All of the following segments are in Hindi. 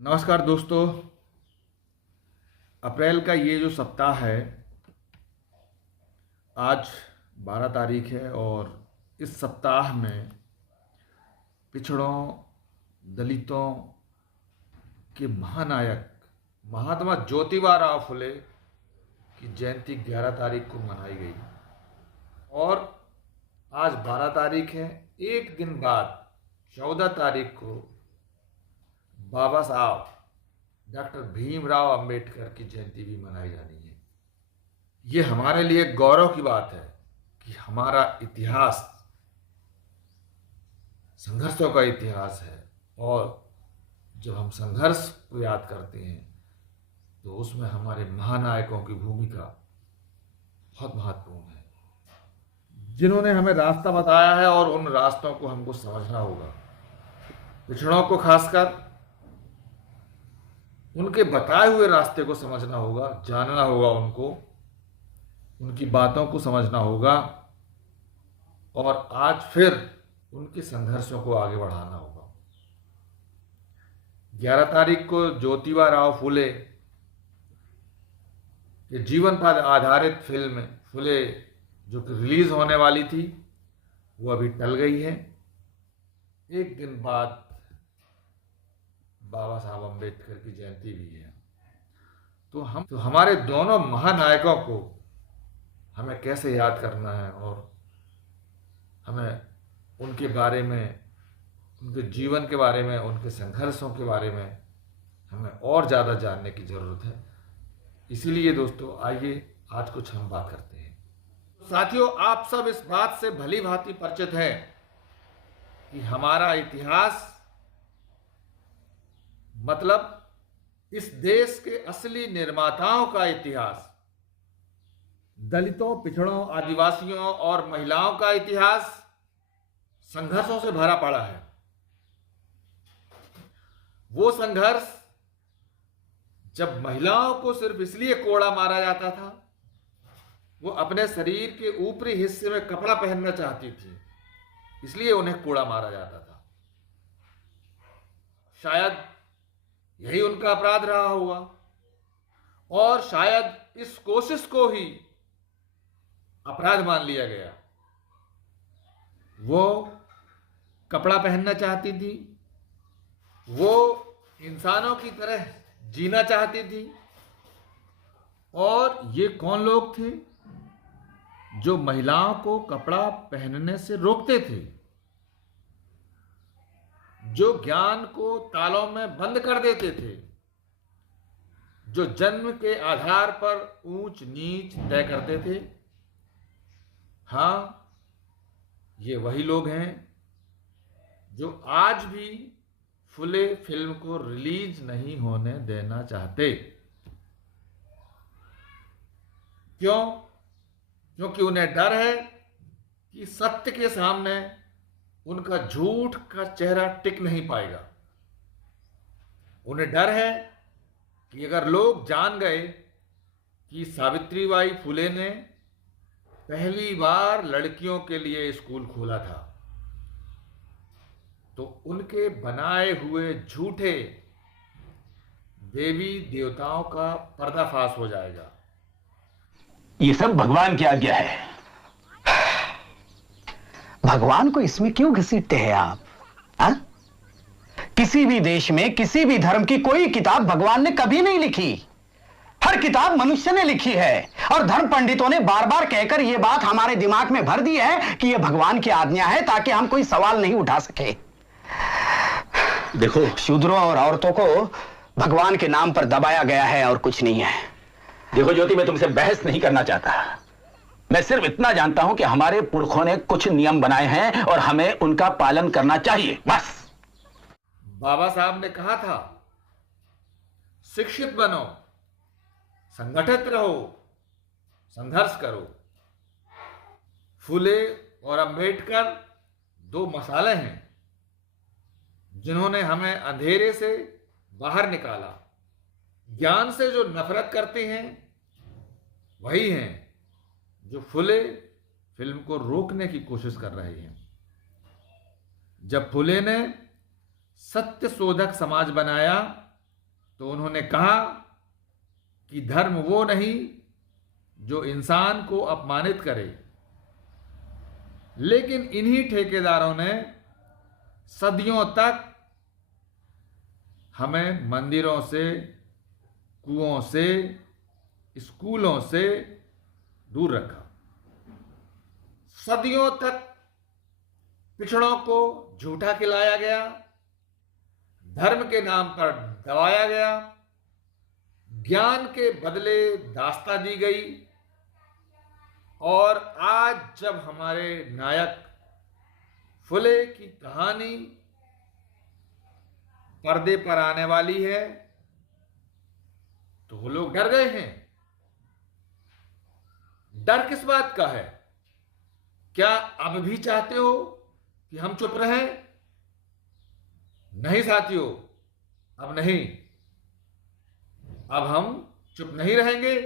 नमस्कार दोस्तों। अप्रैल का ये जो सप्ताह है, आज 12 तारीख है और इस सप्ताह में पिछड़ों, दलितों के महानायक महात्मा ज्योतिबा राव फुले की जयंती 11 तारीख को मनाई गई और आज 12 तारीख है। एक दिन बाद 14 तारीख को बाबा साहब डॉक्टर भीमराव अंबेडकर की जयंती भी मनाई जानी है। ये हमारे लिए गौरव की बात है कि हमारा इतिहास संघर्षों का इतिहास है और जब हम संघर्ष को याद करते हैं तो उसमें हमारे महानायकों की भूमिका बहुत महत्वपूर्ण है, जिन्होंने हमें रास्ता बताया है और उन रास्तों को हमको समझना होगा। पिछड़ों को खासकर उनके बताए हुए रास्ते को समझना होगा, जानना होगा उनको, उनकी बातों को समझना होगा और आज फिर उनके संघर्षों को आगे बढ़ाना होगा। 11 तारीख को ज्योतिबा राव फुले के जीवन पर आधारित फिल्म फुले जो कि रिलीज होने वाली थी वो अभी टल गई है। एक दिन बाद बाबा साहब अम्बेडकर की जयंती भी है। तो हमारे दोनों महानायकों को हमें कैसे याद करना है और हमें उनके बारे में, उनके जीवन के बारे में, उनके संघर्षों के बारे में हमें और ज़्यादा जानने की ज़रूरत है। इसीलिए दोस्तों, आइए आज कुछ हम बात करते हैं। साथियों, आप सब इस बात से भली भांति परिचित हैं कि हमारा इतिहास मतलब इस देश के असली निर्माताओं का इतिहास, दलितों, पिछड़ों, आदिवासियों और महिलाओं का इतिहास संघर्षों से भरा पड़ा है। वो संघर्ष जब महिलाओं को सिर्फ इसलिए कोड़ा मारा जाता था, वो अपने शरीर के ऊपरी हिस्से में कपड़ा पहनना चाहती थी, इसलिए उन्हें कोड़ा मारा जाता था। शायद यही उनका अपराध रहा होगा और शायद इस कोशिश को ही अपराध मान लिया गया। वो कपड़ा पहनना चाहती थी, वो इंसानों की तरह जीना चाहती थी। और ये कौन लोग थे जो महिलाओं को कपड़ा पहनने से रोकते थे, जो ज्ञान को तालों में बंद कर देते थे, जो जन्म के आधार पर ऊंच नीच तय करते थे? हाँ, ये वही लोग हैं जो आज भी फुले फिल्म को रिलीज नहीं होने देना चाहते। क्यों? क्योंकि उन्हें डर है कि सत्य के सामने उनका झूठ का चेहरा टिक नहीं पाएगा। उन्हें डर है कि अगर लोग जान गए कि सावित्रीबाई फुले ने पहली बार लड़कियों के लिए स्कूल खोला था, तो उनके बनाए हुए झूठे देवी देवताओं का पर्दाफाश हो जाएगा। ये सब भगवान की आज्ञा है। भगवान को इसमें क्यों घसीटते हैं आप? हा? किसी भी देश में किसी भी धर्म की कोई किताब भगवान ने कभी नहीं लिखी। हर किताब मनुष्य ने लिखी है और धर्म पंडितों ने बार बार कहकर यह बात हमारे दिमाग में भर दी है कि यह भगवान की आज्ञा है, ताकि हम कोई सवाल नहीं उठा सके। देखो, शूद्रों और औरतों को भगवान के नाम पर दबाया गया है और कुछ नहीं है। देखो ज्योति, मैं तुमसे बहस नहीं करना चाहता। मैं सिर्फ इतना जानता हूं कि हमारे पुरखों ने कुछ नियम बनाए हैं और हमें उनका पालन करना चाहिए, बस। बाबा साहब ने कहा था, शिक्षित बनो, संगठित रहो, संघर्ष करो। फुले और अंबेडकर दो मसाले हैं जिन्होंने हमें अंधेरे से बाहर निकाला। ज्ञान से जो नफरत करते हैं वही हैं जो फुले फिल्म को रोकने की कोशिश कर रहे हैं। जब फुले ने सत्य शोधक समाज बनाया तो उन्होंने कहा कि धर्म वो नहीं जो इंसान को अपमानित करे, लेकिन इन्हीं ठेकेदारों ने सदियों तक हमें मंदिरों से, कुओं से, स्कूलों से दूर रखा। सदियों तक पिछड़ों को झूठा खिलाया गया, धर्म के नाम पर दबाया गया, ज्ञान के बदले दास्ता दी गई। और आज जब हमारे नायक फुले की कहानी पर्दे पर आने वाली है तो वो लोग डर गए हैं। डर किस बात का है? क्या अब भी चाहते हो कि हम चुप रहें? नहीं साथियों, अब नहीं। अब हम चुप नहीं रहेंगे।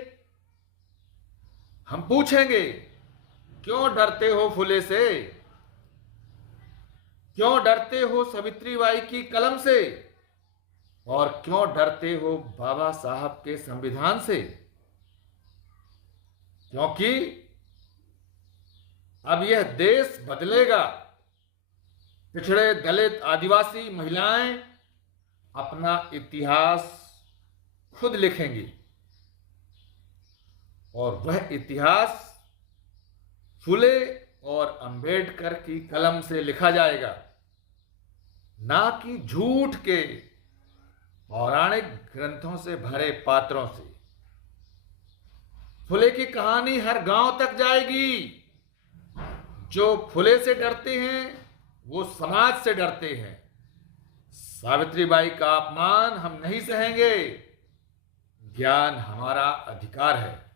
हम पूछेंगे, क्यों डरते हो फुले से? क्यों डरते हो सावित्रीबाई की कलम से? और क्यों डरते हो बाबा साहब के संविधान से? क्योंकि अब यह देश बदलेगा। पिछड़े, दलित, आदिवासी महिलाएं अपना इतिहास खुद लिखेंगी और वह इतिहास फुले और अंबेडकर की कलम से लिखा जाएगा, ना कि झूठ के पौराणिक ग्रंथों से भरे पात्रों से। फुले की कहानी हर गांव तक जाएगी। जो फुले से डरते हैं वो समाज से डरते हैं। सावित्रीबाई का अपमान हम नहीं सहेंगे। ज्ञान हमारा अधिकार है।